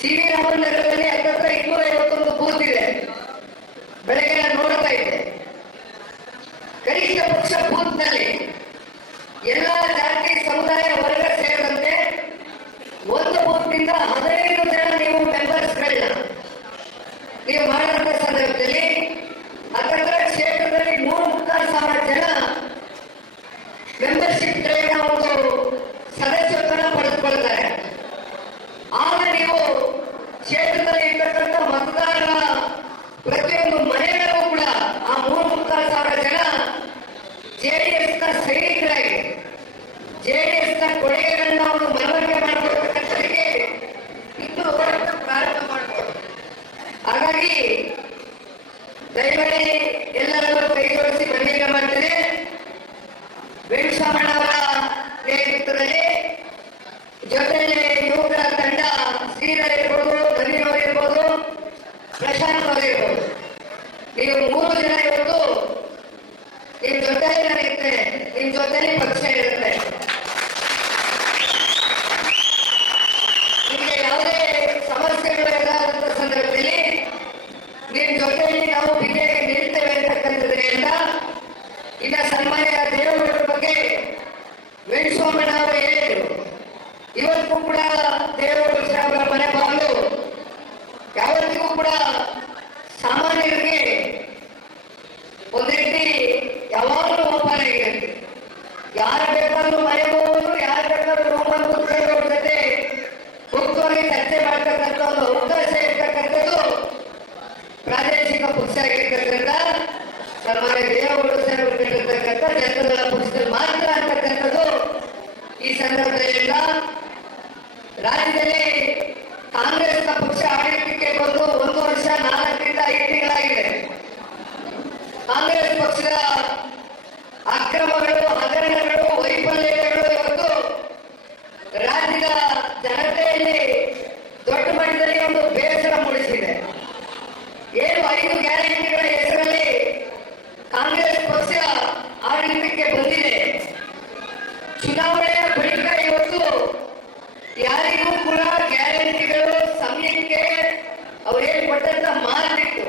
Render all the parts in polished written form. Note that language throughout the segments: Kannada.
ಸಿ ವಿ ರಾಮನ್ ನಗರದಲ್ಲಿ ಹತ್ತತ್ರ 251 ಬೂತ್ ಇದೆ. ಬೆಳಗ್ಗೆ ನಾನು ನೋಡ್ತಾ ಇದ್ದೆ. ಕನಿಷ್ಠ ಪಕ್ಷ ಬೂತ್ ನಲ್ಲಿ ಎಲ್ಲ ಜಾತಿ ಸಮುದಾಯ ವರ್ಗ ಸೇರಿದಂತೆ ಒಂದು ಬೂತ್ ನಿಂದ 15 ಜನ ನೀವು ಮೆಂಬರ್ಸ್ಗಳನ್ನ ನೀವು ಮಾಡಿದಂತ ಸಂದರ್ಭದಲ್ಲಿ ಹತ್ತತ್ರ ಕ್ಷೇತ್ರದಲ್ಲಿ 3,400 ಜನ ಮೆಂಬರ್ಶಿಪ್ ಒಂದು ಸದಸ್ಯತ್ವನ ಪಡೆದುಕೊಳ್ತಾರೆ. ಆಗ ನೀವು ಕ್ಷೇತ್ರದಲ್ಲಿ ಇರ್ತಕ್ಕಂಥ ಮತದಾರರ ಪ್ರತಿಯೊಂದು ಮನೆಗಳು ಕೂಡ ಆ 3,400 ಜನ ಜೆಡಿಎಸ್ ನ ಸೈನಿಕರಾಗಿ ಜೆಡಿಎಸ್ ನ ಕೊಡುಗೆಗಳನ್ನ ಅವರು ಮನವರಿಕೆ ಮಾಡಿಕೊಡ್ತಕ್ಕಂಥದಕ್ಕೆ ಇಂದು ಪ್ರಾರಂಭ ಮಾಡಬಹುದು. ಹಾಗಾಗಿ ದಯಮಾಡಿ ಎಲ್ಲರೂ ಕೈ ಜೋಡಿಸಿ ಮನವಿಯನ್ನು ಮಾಡ್ತೇನೆ. ವೆಂಕಟರಮಣ ಅವರ ನೇತೃತ್ವದಲ್ಲಿ ಜೊತೆಯಲ್ಲಿ ಯುವಕರ ತಂಡ ಶ್ರೀಧರ್ ಇರ್ಬೋದು, ನವೀನ್ ಅವರು ಇರ್ಬೋದು, ಪ್ರಶಾಂತ್ ಅವರು ಇರ್ಬೋದು, ನೀವು 3 ಜನ ಇವತ್ತು ನಿಮ್ ಜೊತೆಯಲ್ಲಿ ನಾನು ಇರ್ತೇನೆ. ನಿಮ್ ಜೊತೆಯಲ್ಲಿ ಪಕ್ಷ ಇರುತ್ತೆ. ನಿಮಗೆ ಯಾವುದೇ ಸಮಸ್ಯೆಗಳು ಇಲ್ಲದಂತ ಸಂದರ್ಭದಲ್ಲಿ ನಿಮ್ ಜೊತೆಯಲ್ಲಿ ನಾವು ಬಿಜೆಪಿ ನಿಲ್ತೇವೆ ಅಂತಕ್ಕಂಥದ್ರಿಂದ ಇನ್ನ ಸನ್ಮಾನ್ಯ ದೇವೇಗೌಡರ ಬಗ್ಗೆ ವೆಂಕಟರಮಣ ಅವರು ಹೇಳಿದ್ರು. ಇವತ್ತು ಕೂಡ ದೇವೇಗೌಡ ಅವರ ಮನೆ ಬಾಗಿಲು ಯಾವತ್ತಿಗೂ ಕೂಡ ಸಾಮಾನ್ಯರಿಗೆ ಒಂದು ರೀತಿ ಯಾವಾಗಲೂ ಓಪನ್ ಆಗಿರುತ್ತೆ. ಯಾರು ಬೇಕಾದ್ರೂ ಮನೆ ಹೋಗೋದು, ಯಾರು ಬೇಕಾದ್ರೂ ರೂಮಲ್ಲಿ ಕೂತ್ಕೊಳ್ಳೋದ್ರ ಜೊತೆ ಮುಕ್ತವಾಗಿ ಚರ್ಚೆ ಮಾಡ್ತಕ್ಕಂಥ ಒಂದು ಅವಕಾಶ ಇರ್ತಕ್ಕಂಥದ್ದು ಪ್ರಾದೇಶಿಕ ಪಕ್ಷ ಆಗಿರ್ತಕ್ಕಂಥ ಸನ್ಮಾನ್ಯ ದೇವೇಗೌಡ ಇರ್ತಕ್ಕಂಥ ಜನತಾದಳ ಪಕ್ಷದಲ್ಲಿ ಮಾತ್ರ ಅಂತಕ್ಕಂಥದ್ದು ಈ ಸಂದರ್ಭದಲ್ಲಿ ರಾಜ್ಯದಲ್ಲಿ ಕಾಂಗ್ರೆಸ್ ಪಕ್ಷ ಆಡಳಿತಕ್ಕೆ ಬಂದು 1 ವರ್ಷ 4ರಿಂದ 5 ತಿಂಗಳಾಗಿದೆ. ಕಾಂಗ್ರೆಸ್ ಪಕ್ಷದ ಅಕ್ರಮಗಳು, ಹಗರಣಗಳು, ವೈಫಲ್ಯಗಳು ಇವತ್ತು ರಾಜ್ಯದ ಜನತೆಯಲ್ಲಿ ದೊಡ್ಡ ಮಟ್ಟದಲ್ಲಿ ಒಂದು ಬೇಸರ ಮೂಡಿಸಿದೆ. ಏನು 5 ಗ್ಯಾರಂಟಿಗಳ ಹೆಸರಲ್ಲಿ ಕಾಂಗ್ರೆಸ್ ಪಕ್ಷ ಆಡಳಿತಕ್ಕೆ ಬಂದಿದೆ. ಚುನಾವಣೆಯ ಬಳಿಕ ಇವತ್ತು ಯಾರಿಗೂ ಕೂಡ ಗ್ಯಾರಂಟಿಗಳು ಸಮಯಕ್ಕೆ ಅವರೇನು ಕೊಟ್ಟಂತ ಮಾತಿತ್ತು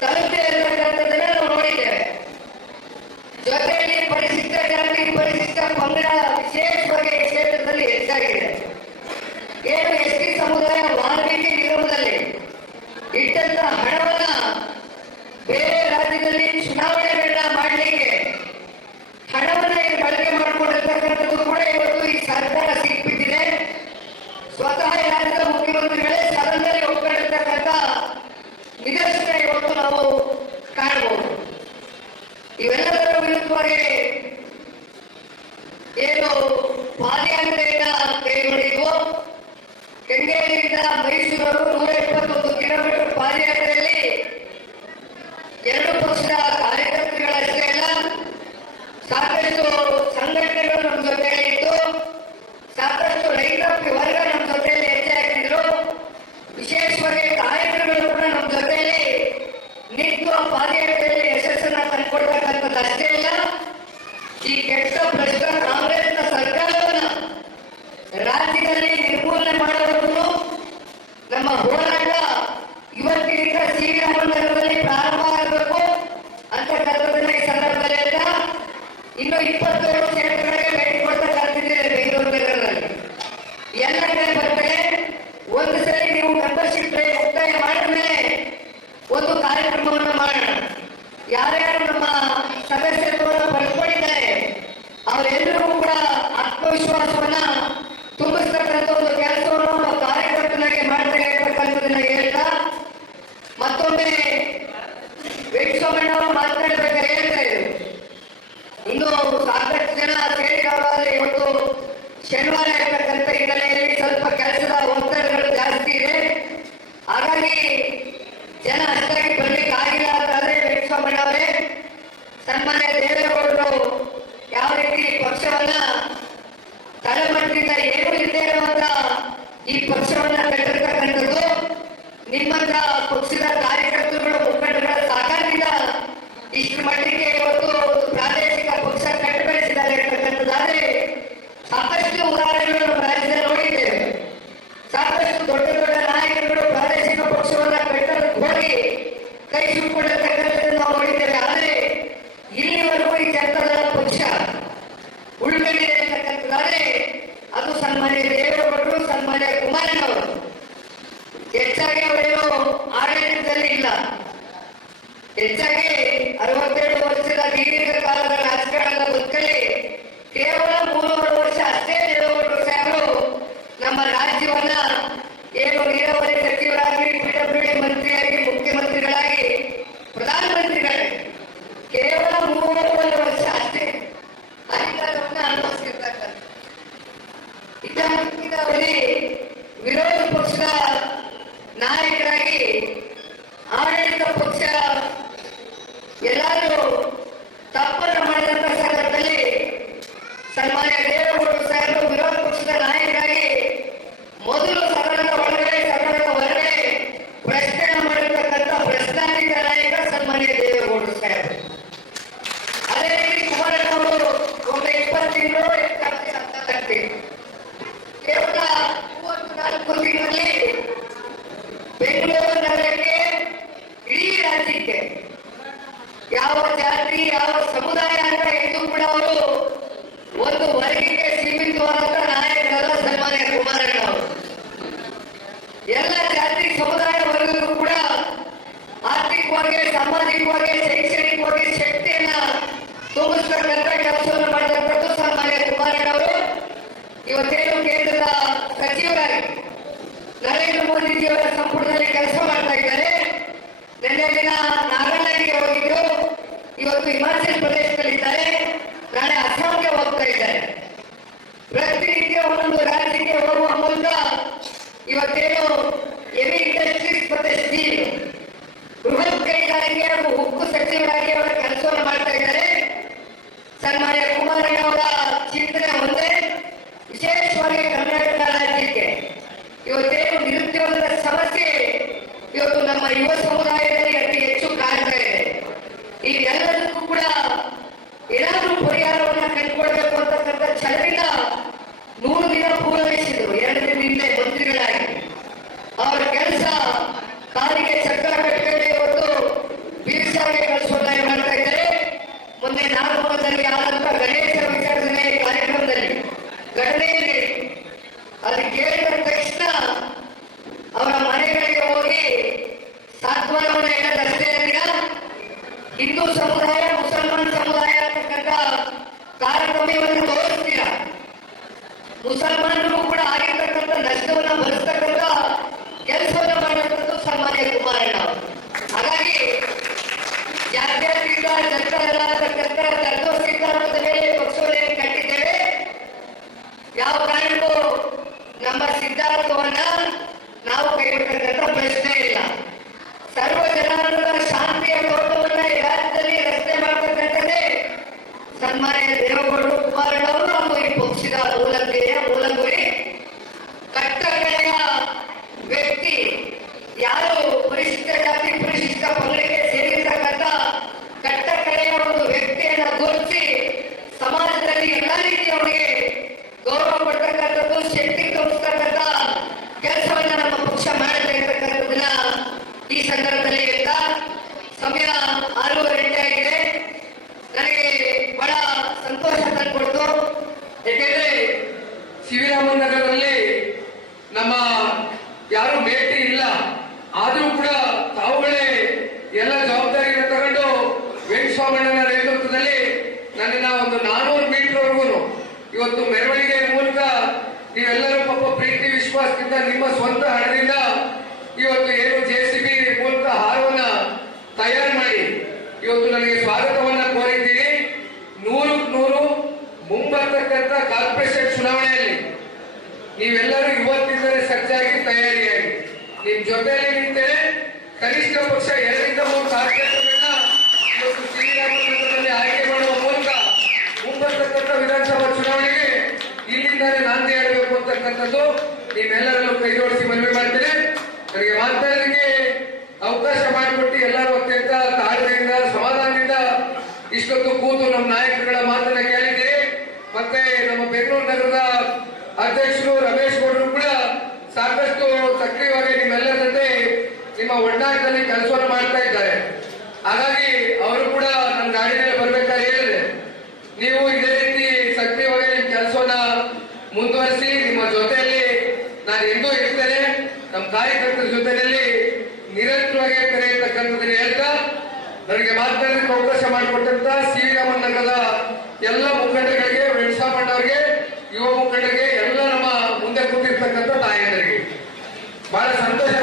ತಲುಪದೆ ಇರತಕ್ಕಂಥದ್ದನ್ನ ನಾವು ನೋಡಿದ್ದೇವೆ. ಜೊತೆಯಲ್ಲಿ ಪರಿಶಿಷ್ಟ ಜಾತಿ, ಪರಿಶಿಷ್ಟ ಪಂಗಡ ವಿಶೇಷವಾಗಿ ಕ್ಷೇತ್ರದಲ್ಲಿ ಹೆಚ್ಚಾಗಿದೆ. ಏನು ಎಸ್ಟಿ ಸಮುದಾಯ ವಾಲ್ಮೀಕಿ ನಿಗಮದಲ್ಲಿ ಇಟ್ಟಂತ ಹಣವನ್ನ ಬೇರೆ ರಾಜ್ಯದಲ್ಲಿ ಚುನಾವಣೆಗಳನ್ನ ಮಾಡಲಿಕ್ಕೆ ಹಣವನ್ನ ಬಳಕೆ ಮಾಡಿಕೊಂಡಿರ್ತಕ್ಕಂಥದ್ದು ಕೂಡ ಇವತ್ತು ಈ ಸರ್ಕಾರ ಸಿಕ್ಬಿಟ್ಟಿದೆ. ಸ್ವತಃ ರಾಜ್ಯದ ಮುಖ್ಯಮಂತ್ರಿಗಳೇ ಸದನದಲ್ಲಿ ಒಪ್ಪಿಕೊಂಡಿರ್ತಕ್ಕಂಥ ನಿದರ್ಶನ ಇವತ್ತು ನಾವು ಕಾಣಬಹುದು. ಇವೆಲ್ಲದರ ವಿರುದ್ಧವಾಗಿ ಏನು ಪಾದಯಾತ್ರೆಯನ್ನ ಕೈಗೊಂಡಿದ್ದು, ಕೆಂಗೇರಿಯಿಂದ ಮೈಸೂರು 121 ಕಿಲೋಮೀಟರ್ ಪಾದಯಾತ್ರೆಯಲ್ಲಿ 2 ಪಕ್ಷದ ಕಾರ್ಯಕರ್ತರುಗಳಷ್ಟೇ ಅಲ್ಲ, ಸಾಕಷ್ಟು ಸಂಘಟನೆಗಳು ನಮ್ಮ ಜೊತೆಯಲ್ಲಿ ಇತ್ತು, ಸಾಕಷ್ಟು ರೈತ ವರ್ಗ ನಮ್ಮ ಜೊತೆಯಲ್ಲಿ ಹೆಚ್ಚಾಗಿದ್ರು, ವಿಶೇಷವಾಗಿ ಕಾರ್ಯಕ್ರಮಗಳು ಕೂಡ ನಮ್ಮ ಜೊತೆಯಲ್ಲಿ ನಿಂತು ಪಾದಯಾತ್ರೆಯಲ್ಲಿ ಯಶಸ್ಸನ್ನ ತಂದುಕೊಡ್ತಕ್ಕಂಥದ್ದು ಅಷ್ಟೇ ಇಲ್ಲ, ಈ ಕೆಟ್ಟ ಭ್ರಷ್ಟ ಕಾಂಗ್ರೆಸ್ನ ಸರ್ಕಾರವನ್ನ ರಾಜ್ಯದಲ್ಲಿ ನಿರ್ಮೂಲನೆ ಮಾಡುವುದು ನಮ್ಮ ಹೋರಾಟ ಇವತ್ತಿನಿಂದ ಸಿ ವಿ ರಾಮನ್ ನಗರದಲ್ಲಿ ಪ್ರಾರಂಭ ಆಗಬೇಕು ಅಂತಕ್ಕಂಥದ್ದನ್ನ ಈ ಸಂದರ್ಭದಲ್ಲಿ ಇನ್ನು 22 ಕ್ಷೇತ್ರಗಳಿಗೆ ಭೇಟಿ ಕೊಡ್ತಾ ಕರೆದಿದ್ದೇವೆ ಬೆಂಗಳೂರು ನಗರದಲ್ಲಿ. ಎಲ್ಲ ಕಡೆ ಬರ್ತದೆ. ಒಂದು ಸರಿ ನೀವು ಮೆಂಬರ್ಶಿಪ್ ಮುಕ್ತಾಯ ಮಾಡಿದ ಮೇಲೆ ಒಂದು ಕಾರ್ಯಕ್ರಮವನ್ನು ಮಾಡೋಣ. ಯಾರ್ಯಾರು ನಮ್ಮ ಸದಸ್ಯತ್ವವನ್ನು ಪಡೆದುಕೊಂಡಿದ್ದಾರೆ ಅವರೆಲ್ಲರೂ ಕೂಡ ಆತ್ಮವಿಶ್ವಾಸವನ್ನ ತುಂಬಿಸ್ತಕ್ಕಂಥ ಒಂದು ಕೆಲಸವನ್ನು ನಮ್ಮ ಕಾರ್ಯಕರ್ತನಾಗಿ ಮಾಡ್ತಾ ಇರ್ತಕ್ಕಂಥದನ್ನ ಹೇಳ್ತಾ ಮತ್ತೊಮ್ಮೆ ವೆಂಕಟರಮಣ ಅವರು ಮಾತನಾಡಬೇಕಾದ್ರೆ ಹೇಳ್ತಾ ಇದ್ರು, ಇನ್ನು ಸಾಕಷ್ಟು ಜನ ಸೇರಿದವರಾದ್ರೆ ಇವತ್ತು ಶನಿವಾರ ಇರತಕ್ಕಂಥ ಹಿನ್ನೆಲೆಯಲ್ಲಿ ಸ್ವಲ್ಪ ಕೆಲಸದ ಒತ್ತಡಗಳು ಜಾಸ್ತಿ ಇದೆ. ಹಾಗಾಗಿ ಜನ ಅಷ್ಟಾಗಿ ಬರ್ಲಿಕ್ಕೆ ಆಗಿಲ್ಲ ಅಂತಾದ್ರೆ ವೆಂಕಟರಮಣ ಅವರೇ, ಸನ್ಮಾನ್ಯ ದೇವೇಗೌಡರು ಯಾವ ರೀತಿ ಪಕ್ಷವನ್ನ ತಲೆಮಟ್ಟದಿಂದ ಏನು ಇಲ್ಲದೆ ಇರುವಂತ ಈ ಪಕ್ಷವನ್ನ ಕಟ್ಟಿರ್ತಕ್ಕಂಥದ್ದು ನಿಮ್ಮಂತ ಪಕ್ಷದ ಕಾರ್ಯಕರ್ತರುಗಳು, ಮುಖಂಡಗಳ ಸಹಕಾರದಿಂದ ಇಷ್ಟು ಮಟ್ಟಿಗೆ ಇವತ್ತು ಪ್ರಾದೇಶಿಕ ಪಕ್ಷ ಕಟ್ಟಬೆಳೆಸಿದ್ದಾರೆ ಅಂತಕ್ಕಂಥದ್ದಾದ್ರೆ ಸಾಕಷ್ಟು ಉದಾಹರಣೆಗಳು ರಾಜ್ಯದಲ್ಲಿ ನೋಡಿದ್ದೇವೆ. ಸಾಕಷ್ಟು ದೊಡ್ಡ ನಾಯಕರುಗಳು ಪ್ರಾದೇಶಿಕ ಪಕ್ಷವನ್ನ ಕಟ್ಟಡಕ್ಕೆ ಹೋಗಿ ಕೈ ಸುಟ್ಕೊಂಡಿರ್ತಕ್ಕಂಥದ್ದನ್ನು ನಾವು ನೋಡಿದ್ದೇವೆ. ಆದರೆ ಇಲ್ಲಿವರೆಗೂ ಈ ಜನತಾದಳ ಪಕ್ಷ ಉಳ್ಕೊಂಡಿದೆ ಅಂತಕ್ಕಂಥದ್ದಾದ್ರೆ ಅದು ಸನ್ಮಾನ್ಯ ದೇವೇಗೌಡರು, ಸನ್ಮಾನ್ಯ ಕುಮಾರಣ್ಣವರು. ಹೆಚ್ಚಾಗಿ ಅವರೇನು ಆಡಳಿತದಲ್ಲಿ ಇಲ್ಲ, ಹೆಚ್ಚಾಗಿ 62 ವರ್ಷದ ದೀರ್ಘಕಾಲದ ರಾಜಕಾರಣದ ಬದುಕಲ್ಲಿ ಕೇವಲ 3 ವರ್ಷ ಅಷ್ಟೇ ದೇವೇಗೌಡರು ಸಾಹೇಬರು ನಮ್ಮ ರಾಜ್ಯವನ್ನ ಏನು ನೀರಾವರಿ ಸಚಿವರಾಗಿ, ಪಿಡಬ್ಲ್ಯೂಡಿ ಮಂತ್ರಿಯಾಗಿ, ಮುಖ್ಯಮಂತ್ರಿಗಳಾಗಿ, ಪ್ರಧಾನಮಂತ್ರಿಗಳಾಗಿ ಕೇವಲ 3 ವರ್ಷ ಅಷ್ಟೇ ಅಧಿಕಾರವನ್ನು ಅನುಭವಿಸಿರ್ತಕ್ಕಂಥ ಅವರಿಗೆ ವಿರೋಧ ಪಕ್ಷದ ನಾಯಕರಾಗಿ ಆಡಳಿತ ಪಕ್ಷ ಎಲ್ಲರೂ ತಪ್ಪನ್ನು ಮಾಡಿದಂತ ಸಂದರ್ಭದಲ್ಲಿ ಸನ್ಮಾನ್ಯ ದೇವೇಗೌಡರು ಸಾಹೇಬರು ವಿರೋಧ ಪಕ್ಷದ ನಾಯಕರಾಗಿ ಮೊದಲು ಸದನದ ಒಳಗಡೆ, ಸದನದ ಹೊರಗಡೆ ಪ್ರಶ್ನೆ ಮಾಡಿರ್ತಕ್ಕಂಥ ಪ್ರಶ್ನಾತೀತ ನಾಯಕ ಸನ್ಮಾನ್ಯ ದೇವೇಗೌಡರು ಸಾಹೇಬರು. ಅದೇ ರೀತಿ ಕುಮಾರಣ್ಣವರು ಒಂದು 20 ತಿಂಗಳು ಕೇವಲ 34 ತಿಂಗಳಲ್ಲಿ ಬೆಂಗಳೂರು ನಗರಕ್ಕೆ, ಇಡೀ ರಾಜ್ಯಕ್ಕೆ ಯಾವ ಜಾತಿ, ಯಾವ ಸಮುದಾಯ ಅಂತ ಎಂದು ಕೂಡ ಅವರು ಒಂದು ವರ್ಗಕ್ಕೆ ಸೀಮಿತವಾದಂತ ನಾಯಕರಲ್ಲ ಸನ್ಮಾನ್ಯ ಕುಮಾರಣ್ಣವರು. ಎಲ್ಲ ಜಾತಿ ಸಮುದಾಯ ವರ್ಗಕ್ಕೂ ಕೂಡ ಆರ್ಥಿಕವಾಗಿ, ಸಾಮಾಜಿಕವಾಗಿ, ಶೈಕ್ಷಣಿಕವಾಗಿ ಶಕ್ತಿಯನ್ನ ತುಂಬಿಸ್ತಕ್ಕಂಥ ಕೆಲಸವನ್ನು ಮಾಡಿದಂಥದ್ದು ಸನ್ಮಾನ್ಯ ಕುಮಾರಣ್ಣವರು. ಇವತ್ತೇನು ಕೇಂದ್ರದ ಸಚಿವರಾಗಿ ನರೇಂದ್ರ ಮೋದಿಜಿಯವರ ಸಂಪುಟದಲ್ಲಿ ಕೆಲಸ ಮಾಡ್ತಾ ಇದ್ದಾರೆ. ನಿನ್ನೆ ದಿನ ನಾಗಾಲ್ಯಾಂಡ್ಗೆ ಹೋಗಿದ್ದು, ಇವತ್ತು ಹಿಮಾಚಲ ಪ್ರದೇಶದಲ್ಲಿದ್ದಾರೆ, ನಾಳೆ ಅಸ್ಸಾಂಗೆ ಹೋಗ್ತಾ ಇದ್ದಾರೆ. ಪ್ರತಿನಿತ್ಯ ಒಂದೊಂದು ರಾಜ್ಯಕ್ಕೆ ಹೋಗುವ ಮೂಲಕ ಇವತ್ತೇನು ಹೆವಿ ಇಂಡಸ್ಟ್ರೀಸ್ ಮತ್ತೆ ಸ್ಟೀಲ್, ಬೃಹತ್ ಕೈಗಾರಿಕೆ ಹಾಗೂ ಉಕ್ಕು ಸಚಿವರಾಗಿ ಅವರ ಕೆಲಸವನ್ನು ಮಾಡ್ತಾ ಇದ್ದಾರೆ. ಸನ್ಮಾನ್ಯ ಕುಮಾರಣ್ಣ ಅವರ ಚಿಂತನೆ ಒಂದೇ, ವಿಶೇಷವಾಗಿ ಕರ್ನಾಟಕ ರಾಜ್ಯಕ್ಕೆ ಇವತ್ತೇನು ನಿರುದ್ಯೋಗದ ಸಮಸ್ಯೆ ಇವತ್ತು ನಮ್ಮ ಯುವ ಸಮುದಾಯದಲ್ಲಿ ಅತಿ ಹೆಚ್ಚು ಕಾಣ್ತಾ ಇದೆ. ಇದೆಲ್ಲದಕ್ಕೂ ಕೂಡ ಏನಾದರೂ ಪರಿಹಾರವನ್ನು ಕಂಡುಕೊಳ್ಬೇಕು ಅಂತಕ್ಕಂಥ ಛಲದಿಂದ 100 ದಿನ ಪೂರೈಸಿದರು. 2 ದಿನ ಹಿಂದೆ ಮಂತ್ರಿಗಳಾಗಿ ಅವರ ಕೆಲಸ ಕಾಲಿಗೆ ಚಕ್ರ ಕಟ್ಟಿಕೊಂಡು ಇವತ್ತು ಬೀರ್ಸಾಗೆ ಕೆಲಸವನ್ನ ಮಾಡ್ತಾ ಇದ್ದಾರೆ. ಮೊನ್ನೆ ನಾಗಪುರದಲ್ಲಿ ಆದಂತ ಗಣೇಶ ವಿಸರ್ಜನೆ ಕಾರ್ಯಕ್ರಮದಲ್ಲಿ ಘಟನೆಯಲ್ಲಿ ಅದು ಕೇಳಿದ ತಕ್ಷಣ ಅವರ ಮನೆಗಳಿಗೆ ಹೋಗಿ ಸಾಂತ್ವನವನ್ನು ಹೇಳೋದಷ್ಟೇ ಅಲ್ಲ, ಹಿಂದೂ ಸಮುದಾಯ, ಮುಸಲ್ಮಾನ್ ಸಮುದಾಯ ಅಂತಕ್ಕಂಥ ತಾರತಮ್ಯವನ್ನು ತೋರಿಸ್ತೀರ, ಮುಸಲ್ಮಾನರಿಗೂ ಕೂಡ ಆಗಿರ್ತಕ್ಕಂಥ ನಷ್ಟವನ್ನು ಭರಿಸ್ತಕ್ಕಂಥ ಕೆಲಸವನ್ನು ಮಾಡತಕ್ಕಂಥ ಸನ್ಮಾನ್ಯ ಕುಮಾರಣ್ಣ. ಹಾಗಾಗಿ ಜಾತ್ಯತೀತ ಜನತಾದಳ ಅಂತಕ್ಕಂಥ ತತ್ವ ಸಿದ್ಧಾಂತದ ಮೇಲೆ ಪಕ್ಷವನ್ನು ಕಟ್ಟಿದ್ದೇವೆ. ಯಾವ ಕಾರಣಕ್ಕೂ ನಮ್ಮ ಸಿದ್ಧಾಂತವನ್ನ ನಾವು ಕೈಬಿಟ್ಟಕ್ಕಂಥ ಪ್ರಶ್ನೆ ಇಲ್ಲ. ಸರ್ವ ಜನಾಂಗದ ಶಾಂತಿಯ ತೋಟವನ್ನ ಈ ರಾಜ್ಯದಲ್ಲಿ ರಚನೆ ಮಾಡತಕ್ಕಂಥದ್ದೇ ಸನ್ಮಾನ್ಯ ದೇವೇಗೌಡರು, ಕುಮಾರಣ್ಣವರು ಹಾಗೂ ಈ ಪಕ್ಷದ ಮೂಲ ಗುರಿ. ಕಟ್ಟಕಡೆಯ ವ್ಯಕ್ತಿ ಯಾರು ಪರಿಶಿಷ್ಟ ಜಾತಿ, ಪರಿಶಿಷ್ಟ ಪಂಗಡಕ್ಕೆ ಸೇರಿರ್ತಕ್ಕಂಥ ಕಟ್ಟಕಡೆಯ ಒಂದು ವ್ಯಕ್ತಿಯನ್ನ ಗುರುತಿಸಿ ಸಮಾಜದಲ್ಲಿ ಎಲ್ಲ ರೀತಿಯವರಿಗೆ ಗೌರವ ಕೊಡ್ತಕ್ಕಂಥದ್ದು, ಶಕ್ತಿ ತೋರಿಸ್ತಕ್ಕಂಥ ಕೆಲಸವನ್ನ ನಮ್ಮ ಪಕ್ಷ ಮಾಡ್ತಾ ಇರ್ತಕ್ಕಂಥದ್ದನ್ನ ಈ ಸಂದರ್ಭದಲ್ಲಿ ಹೇಳ್ತಾ, ಸಮಯ 6:30 ಆಗಿದೆ. ನನಗೆ ಬಹಳ ಸಂತೋಷ ತಂದುಕೊಡ್ತು. ಏಕೆಂದ್ರೆ ಶಿವರಾಮನ್ ನಗರದಲ್ಲಿ ನಮ್ಮ ಯಾರು ಭೇಟಿ ಇಲ್ಲ, ಆದ್ರೂ ಕೂಡ ತಾವುಗಳೇ ಎಲ್ಲ ಜವಾಬ್ದಾರಿಯನ್ನು ತಗೊಂಡು ವೆಂಕಟಸ್ವಾಮಣ್ಣನ ನೇತೃತ್ವದಲ್ಲಿ ನನ್ನನ್ನ ಒಂದು 400 ಮೀಟರ್ವರೆಗೂ ಇವತ್ತು ಮೆರವಣಿಗೆ ಮೂಲಕ ನೀವೆಲ್ಲರೂ ಪಾಪ ಪ್ರೀತಿ ವಿಶ್ವಾಸದಿಂದ ನಿಮ್ಮ ಸ್ವಂತ ಹಣದಿಂದ ಇವತ್ತು ಏನು JCB ಮೂಲಕ ಹಾರವನ್ನ ತಯಾರು ಮಾಡಿ ಇವತ್ತು ನನಗೆ ಸ್ವಾಗತವನ್ನ ಕೋರಿದ್ದೀರಿ. 100ಕ್ಕೆ 100 ಮುಂಬರ್ತಕ್ಕಂಥ ಕಾರ್ಪೊರೇಷನ್ ಚುನಾವಣೆಯಲ್ಲಿ ನೀವೆಲ್ಲರೂ ಇವತ್ತಿಂದಲೇ ಸಜ್ಜಾಗಿ ತಯಾರಿಯಾಗಿ ನಿಮ್ ಜೊತೆಯಲ್ಲಿ ನಿಂತೇನೆ. ಕನಿಷ್ಠ ಪಕ್ಷ 2 ರಿಂದ 3 ಕಾರ್ಪೊರೇಷನ್ಗಳನ್ನ ಇವತ್ತು ಶ್ರೀರಾಮನಗರದಲ್ಲಿ ಆಯ್ಕೆ ಮಾಡುವ ಮೂಲಕ ಮುಂಬರ್ತಕ್ಕಂಥ ವಿಧಾನಸಭಾ ಚುನಾವಣೆಗೆ ಇಲ್ಲಿಂದಾನೇ ನಾಂದಿ ಆಡಬೇಕು ಅಂತಕ್ಕಂಥದ್ದು ನೀವೆಲ್ಲರಲ್ಲೂ ಕೈ ಜೋಡಿಸಿ ಮನವಿ ಮಾಡ್ತೇನೆ. ನನಗೆ ಮಾತಾಡಲಿಕ್ಕೆ ಅವಕಾಶ ಮಾಡಿಕೊಟ್ಟು ಎಲ್ಲರೂ ಅತ್ಯಂತ ತಾಳ್ಮೆಯಿಂದ, ಸಮಾಧಾನದಿಂದ ಇಷ್ಟೊತ್ತು ಕೂತು ನಮ್ಮ ನಾಯಕರುಗಳ ಮಾತನ್ನ ಕೇಳಿದ್ದೀರಿ. ಮತ್ತೆ ನಮ್ಮ ಬೆಂಗಳೂರು ನಗರದ ಅಧ್ಯಕ್ಷರು ರಮೇಶ್ ಗೌಡರು ಕೂಡ ಸಾಕಷ್ಟು ಸಕ್ರಿಯವಾಗಿ ನಿಮ್ಮೆಲ್ಲರ ಜೊತೆ ನಿಮ್ಮ ಒಡನಾಟದಲ್ಲಿ ಕೆಲಸವನ್ನು ಮಾಡ್ತಾ ಇದ್ದಾರೆ. ಹಾಗಾಗಿ ಅವರು ಕೂಡ ನನ್ನ ಗಾಡಿ ಮೇಲೆ ಬರ್ಬೇಕಾದ್ರೆ ಹೇಳಿದೆ, ನೀವು ಇದೇ ರೀತಿ ಸಕ್ರಿಯವಾಗಿ ನಿಮ್ಮ ಕೆಲಸವನ್ನ ಮುಂದುವರಿಸಿ, ನಿಮ್ಮ ಜೊತೆಯಲ್ಲಿ ನಾನು ಎಂದೂ ಇರ್ತೇನೆ, ನಮ್ಮ ಕಾರ್ಯಕರ್ತರ ಜೊತೆಯಲ್ಲಿ ನಿರಂತರವಾಗಿ ಕರೆಯತಕ್ಕಂಥದ್ದನ್ನು ಹೇಳ್ತಾ ನನಗೆ ಮಾತನಾಡಲಿಕ್ಕೆ ಅವಕಾಶ ಮಾಡಿಕೊಟ್ಟಂತ ಸಿ ವಿ ರಾಮನ್ ನಗರದ ಎಲ್ಲ ಮುಖಂಡರಿಗೆ, ವೆಂಕಟಸಾಮಣ್ಣವರಿಗೆ, ಯುವ ಮುಖಂಡರಿಗೆ, ಎಲ್ಲ ನಮ್ಮ ಮುಂದೆ ಕೂತಿರ್ತಕ್ಕಂಥ ತಾಯಂದರಿಗೆ ಬಹಳ ಸಂತೋಷ.